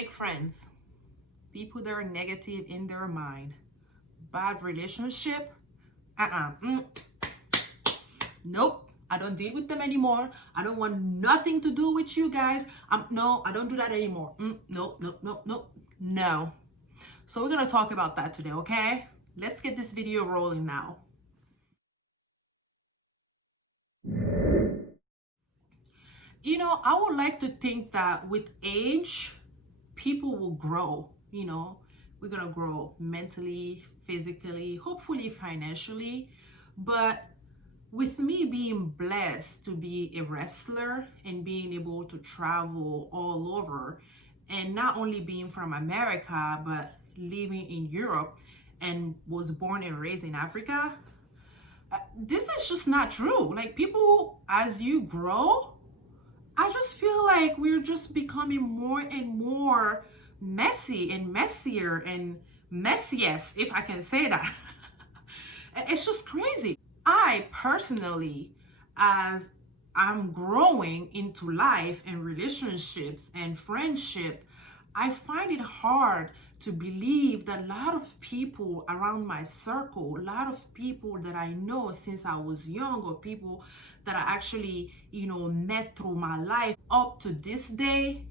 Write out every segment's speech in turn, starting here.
Fake friends, people that are negative in their mind, bad relationship, nope. I don't deal with them anymore. I don't want nothing to do with you guys. No, I don't do that anymore. No. So we're gonna talk about that today, okay? Let's get this video rolling now. I would like to think that with age, people will grow. We're gonna grow mentally, physically, hopefully financially. But with me being blessed to be a wrestler and being able to travel all over, and not only being from America, but living in Europe and was born and raised in Africa, this is just not true. Like, people, as you grow, I just feel like we're just becoming more and more messy and messier and messiest, if I can say that. It's just crazy. I personally, as I'm growing into life and relationships and friendship, I find it hard to believe that a lot of people around my circle, a lot of people that I know since I was young, or people that I actually, met through my life up to this day,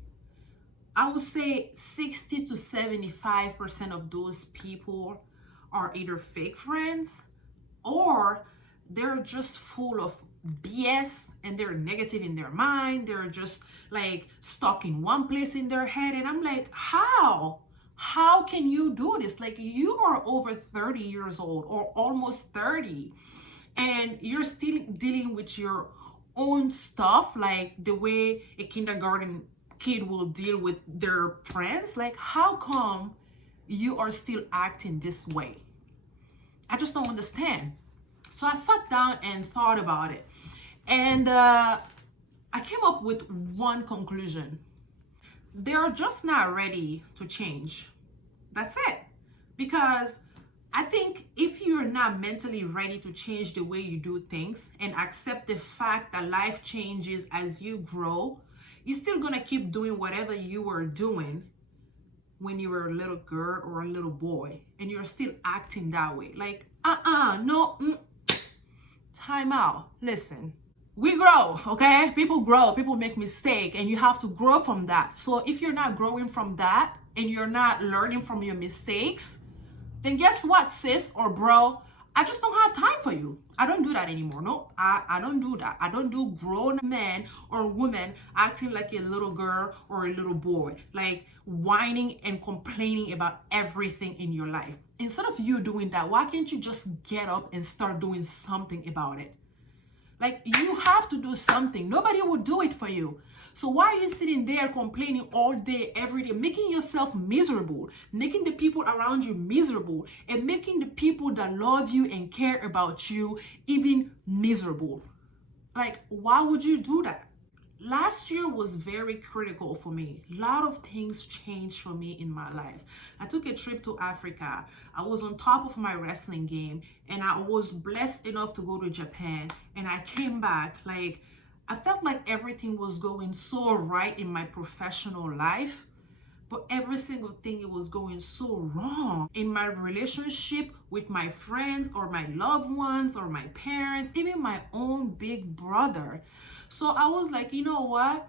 I would say 60 to 75% of those people are either fake friends or they're just full of BS and they're negative in their mind. They're just like stuck in one place in their head. And I'm like, how? How can you do this? Like, you are over 30 years old or almost 30, and you're still dealing with your own stuff, like the way a kindergarten kid will deal with their friends. Like, how come you are still acting this way? I just don't understand. So I sat down and thought about it. And I came up with one conclusion. They're just not ready to change. That's it. Because I think if you're not mentally ready to change the way you do things and accept the fact that life changes as you grow, you're still gonna keep doing whatever you were doing when you were a little girl or a little boy, and you're still acting that way. Like, no, time out. Listen, we grow, okay? People grow, people make mistakes, and you have to grow from that. So if you're not growing from that and you're not learning from your mistakes, then guess what, sis or bro? I just don't have time for you. I don't do that anymore. No, I don't do that. I don't do grown men or women acting like a little girl or a little boy, like whining and complaining about everything in your life. Instead of you doing that, why can't you just get up and start doing something about it? Like, you have to do something. Nobody will do it for you. So why are you sitting there complaining all day, every day, making yourself miserable, making the people around you miserable, and making the people that love you and care about you even miserable? Like, why would you do that? Last year was very critical for me. A lot of things changed for me in my life. I took a trip to Africa. I was on top of my wrestling game, and I was blessed enough to go to Japan. And I came back, like, I felt like everything was going so right in my professional life, but every single thing, it was going so wrong in my relationship with my friends or my loved ones or my parents, even my own big brother. So I was like, you know what?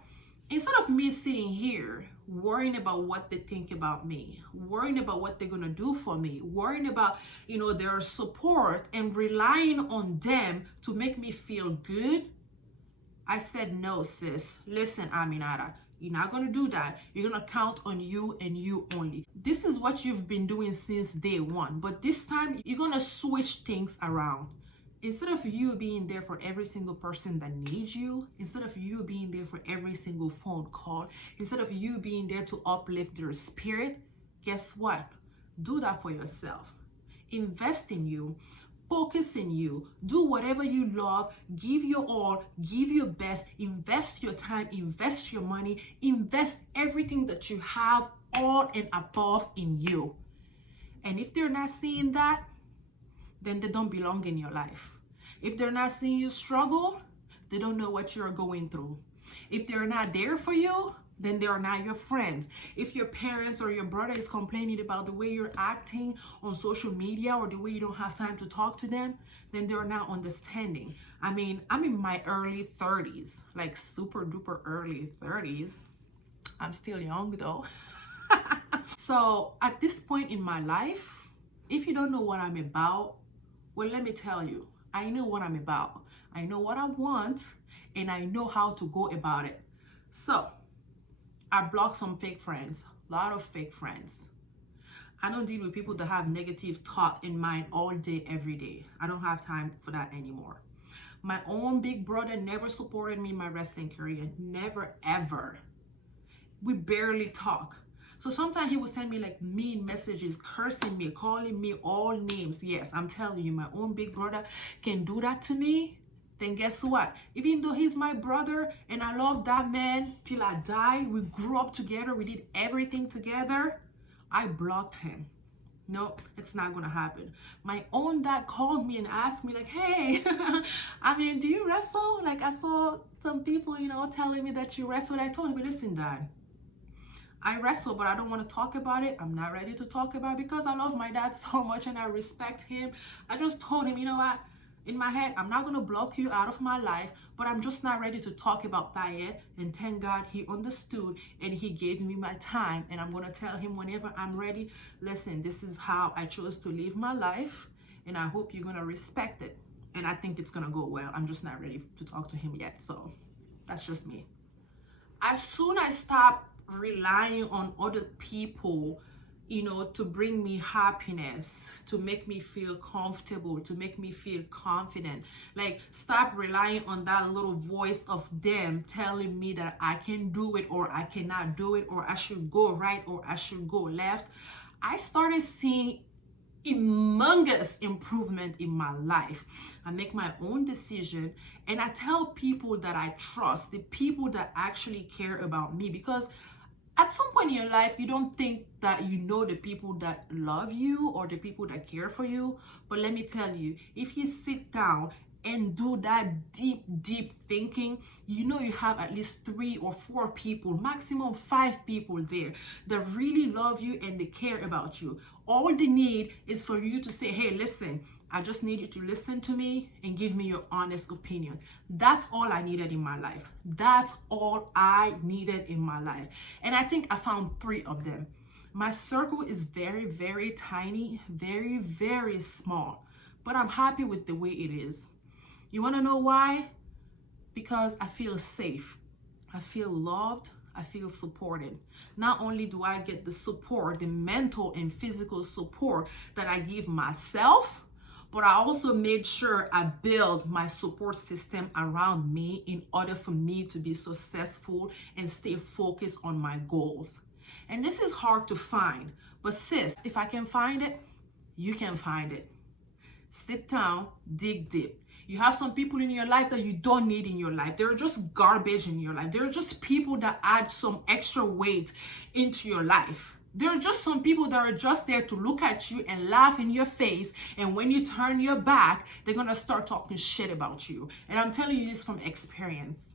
Instead of me sitting here worrying about what they think about me, worrying about what they're gonna do for me, worrying about, their support and relying on them to make me feel good, I said, no, sis. Listen, Aminata, you're not going to do that. You're going to count on you and you only. This is what you've been doing since day one. But this time, you're going to switch things around. Instead of you being there for every single person that needs you, instead of you being there for every single phone call, instead of you being there to uplift their spirit, guess what? Do that for yourself. Invest in you. Focus in you. Do whatever you love. Give your all. Give your best. Invest your time. Invest your money. Invest everything that you have, all and above, in you. And if they're not seeing that, then they don't belong in your life. If they're not seeing you struggle, they don't know what you're going through. If they're not there for you, then they are not your friends. If your parents or your brother is complaining about the way you're acting on social media or the way you don't have time to talk to them, then they're not understanding. I mean, I'm in my early 30s, like super duper early 30s. I'm still young though. So at this point in my life, if you don't know what I'm about, well, let me tell you, I know what I'm about. I know what I want, and I know how to go about it. So I block some fake friends, a lot of fake friends. I don't deal with people that have negative thought in mind all day, every day. I don't have time for that anymore. My own big brother never supported me in my wrestling career. Never, ever. We barely talk. So sometimes he would send me like mean messages, cursing me, calling me all names. Yes, I'm telling you, my own big brother can do that to me. Then guess what? Even though he's my brother and I love that man till I die, we grew up together, we did everything together, I blocked him. Nope, it's not gonna happen. My own dad called me and asked me like, hey, I mean, do you wrestle? Like I saw some people, telling me that you wrestle. I told him, listen, dad, I wrestle, but I don't want to talk about it. I'm not ready to talk about it because I love my dad so much and I respect him. I just told him, you know what? In my head, I'm not going to block you out of my life, but I'm just not ready to talk about that yet. And thank God he understood and he gave me my time. And I'm going to tell him whenever I'm ready, listen, this is how I chose to live my life. And I hope you're going to respect it. And I think it's going to go well. I'm just not ready to talk to him yet. So that's just me. As soon as I stop relying on other people, to bring me happiness, to make me feel comfortable, to make me feel confident, like stop relying on that little voice of them telling me that I can do it or I cannot do it or I should go right or I should go left, I started seeing humongous improvement in my life. I make my own decision and I tell people that I trust, the people that actually care about me, because at some point in your life, you don't think that you know the people that love you or the people that care for you. But let me tell you, if you sit down and do that deep thinking, you have at least 3 or 4 people, maximum 5 people there that really love you and they care about you. All they need is for you to say, hey, listen, I just need you to listen to me and give me your honest opinion. That's all I needed in my life. That's all I needed in my life. And I think I found 3 of them. My circle is very, very tiny, very, very small, but I'm happy with the way it is. You want to know why? Because I feel safe. I feel loved. I feel supported. Not only do I get the support, the mental and physical support that I give myself, but I also made sure I build my support system around me in order for me to be successful and stay focused on my goals. And this is hard to find, but sis, if I can find it, you can find it. Sit down, dig deep. You have some people in your life that you don't need in your life. They're just garbage in your life. They're just people that add some extra weight into your life. There are just some people that are just there to look at you and laugh in your face. And when you turn your back, they're going to start talking shit about you. And I'm telling you this from experience.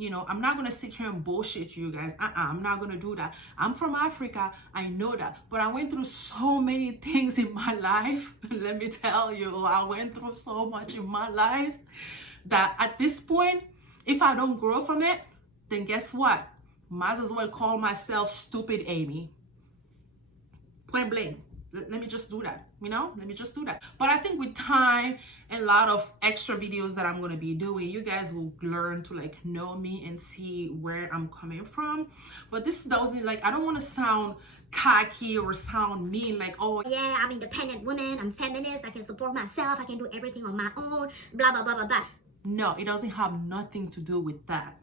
I'm not going to sit here and bullshit you guys. I'm not going to do that. I'm from Africa. I know that. But I went through so many things in my life. Let me tell you, I went through so much in my life that at this point, if I don't grow from it, then guess what? Might as well call myself stupid Amy. Point blank. Let me just do that, let me just do that. But I think with time and a lot of extra videos that I'm going to be doing, you guys will learn to know me and see where I'm coming from. But this doesn't I don't want to sound cocky or sound mean, oh yeah, I'm an independent woman, I'm feminist, I can support myself, I can do everything on my own, blah blah blah blah blah. No, it doesn't have nothing to do with that.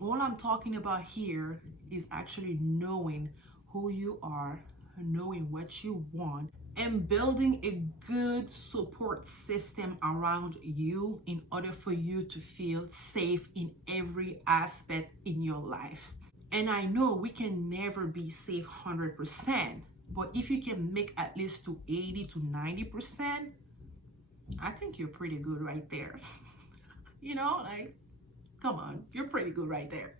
All I'm talking about here is actually knowing who you are, knowing what you want, and building a good support system around you in order for you to feel safe in every aspect in your life. And I know we can never be safe 100%, but if you can make at least to 80 to 90%, I think you're pretty good right there. Come on, you're pretty good right there.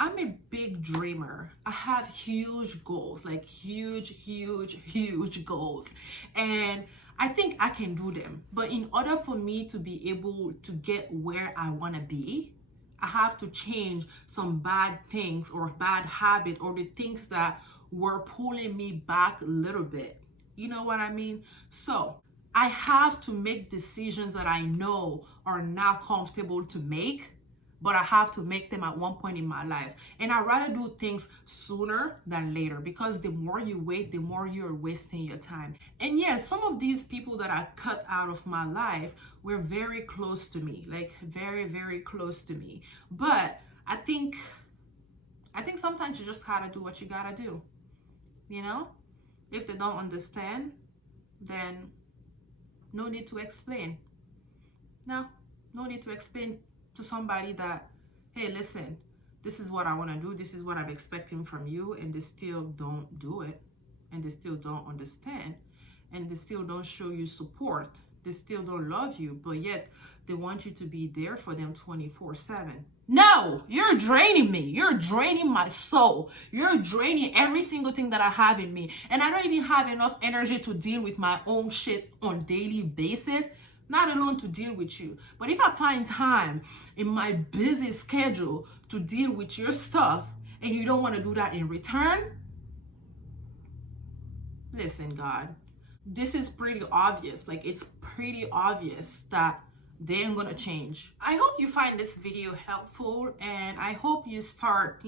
I'm a big dreamer. I have huge goals, like huge goals. And I think I can do them. But in order for me to be able to get where I want to be, I have to change some bad things or bad habit or the things that were pulling me back a little bit. You know what I mean? So I have to make decisions that I know are not comfortable to make, but I have to make them at one point in my life. And I'd rather do things sooner than later, because the more you wait, the more you're wasting your time. And yes, some of these people that I cut out of my life were very close to me, like very close to me. But I think sometimes you just gotta do what you gotta do. You know? If they don't understand, then no need to explain. No need to explain to somebody that, hey, listen, this is what I want to do, this is what I'm expecting from you, and they still don't do it, and they still don't understand, and they still don't show you support, they still don't love you, but yet they want you to be there for them 24/7. No, you're draining me. You're draining my soul. You're draining every single thing that I have in me. And I don't even have enough energy to deal with my own shit on daily basis, not alone to deal with you. But if I find time in my busy schedule to deal with your stuff and you don't want to do that in return, listen, God, this is pretty obvious. Like, it's pretty obvious that they ain't gonna change. I hope you find this video helpful, and I hope you start,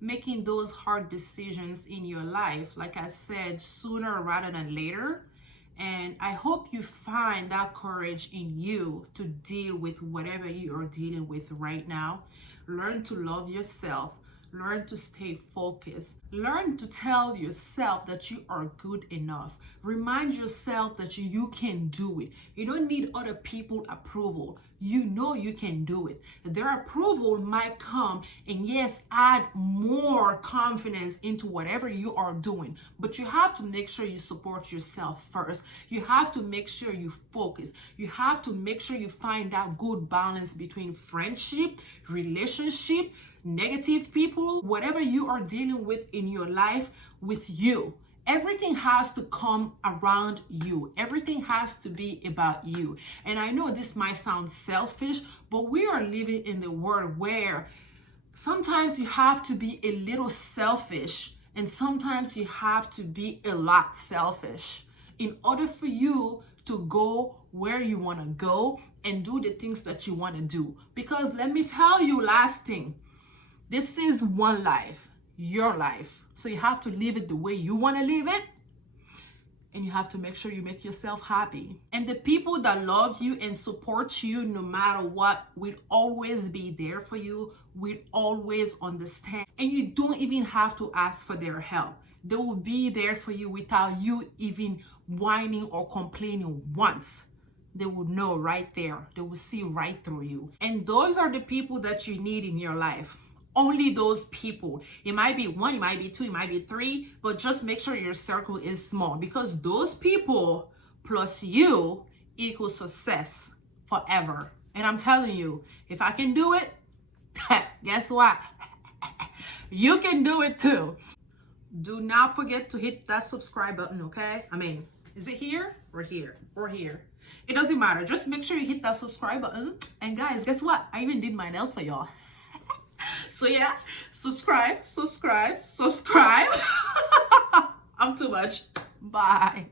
making those hard decisions in your life, like I said, sooner rather than later. And I hope you find that courage in you to deal with whatever you are dealing with right now. Learn to love yourself. Learn to stay focused. Learn to tell yourself that you are good enough. Remind yourself that you can do it. You don't need other people's approval. You know you can do it. Their approval might come and, yes, add more confidence into whatever you are doing. But you have to make sure you support yourself first. You have to make sure you focus. You have to make sure you find that good balance between friendship, relationship, negative people, whatever you are dealing with in your life with you. Everything has to come around you. Everything has to be about you. And I know this might sound selfish, but we are living in the world where sometimes you have to be a little selfish, and sometimes you have to be a lot selfish in order for you to go where you want to go and do the things that you want to do. Because let me tell you, last thing, this is one life, your life. So you have to live it the way you want to live it. And you have to make sure you make yourself happy. And the people that love you and support you no matter what will always be there for you, will always understand. And you don't even have to ask for their help. They will be there for you without you even whining or complaining once. They will know right there. They will see right through you. And those are the people that you need in your life. Only those people. It might be one, it might be two, it might be three, but just make sure your circle is small, because those people plus you equals success forever. And I'm telling you, if I can do it, guess what? You can do it too. Do not forget to hit that subscribe button, okay? I mean, is it here or here or here? It doesn't matter. Just make sure you hit that subscribe button. And guys, guess what? I even did my nails for y'all. So yeah, subscribe. I'm too much. Bye.